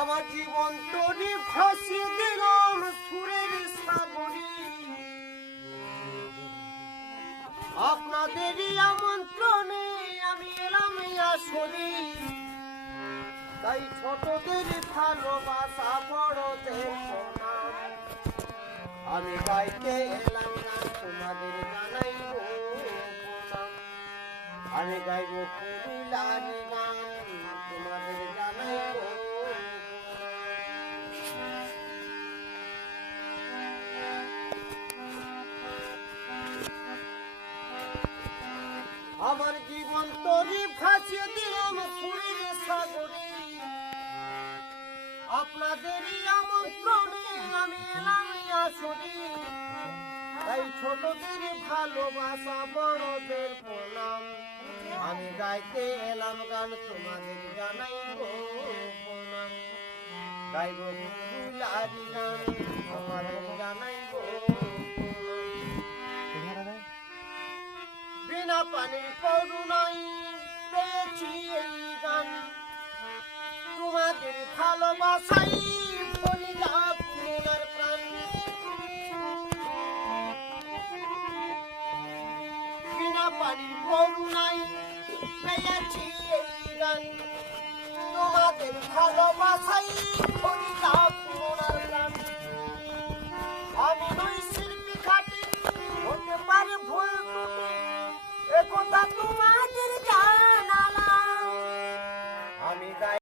আমার জীবন তরি ফাঁসি দিলাম সুরের সাগরে, আপনাদেরই আমন্ত্রণে আমি এলাম আসরে। তাই ছোটদের ভালোবাসা বড়দের প্রণাম, আমি গাইতে এলাম গান তোমাদের জানাই প্রণাম। আমি গাইব পুরুলার গান তোমাদের জানাই। আমার জীবন তরি ফাঁসিয়ে দিলাম সুরের সাগরে, আপনাদেরই আমন্ত্রণে আমি এলাম আসরে। তাই ছোটদের ভালোবাসা বড়দের প্রণাম, আমি গাইতে এলাম গান তোমাদের জানাই প্রণাম। গাইব পুরুলারি গান তোমাদের জানাই। বিনা পানির করুণাই পেয়েছি এই গান, তোমাদের ভালোবাসাই ভরিলা পুরুনার প্রাণ। বিনা পানির করুণাই পেয়েছি এই গান, তোমাদের ভালোবাসাই ভরিলা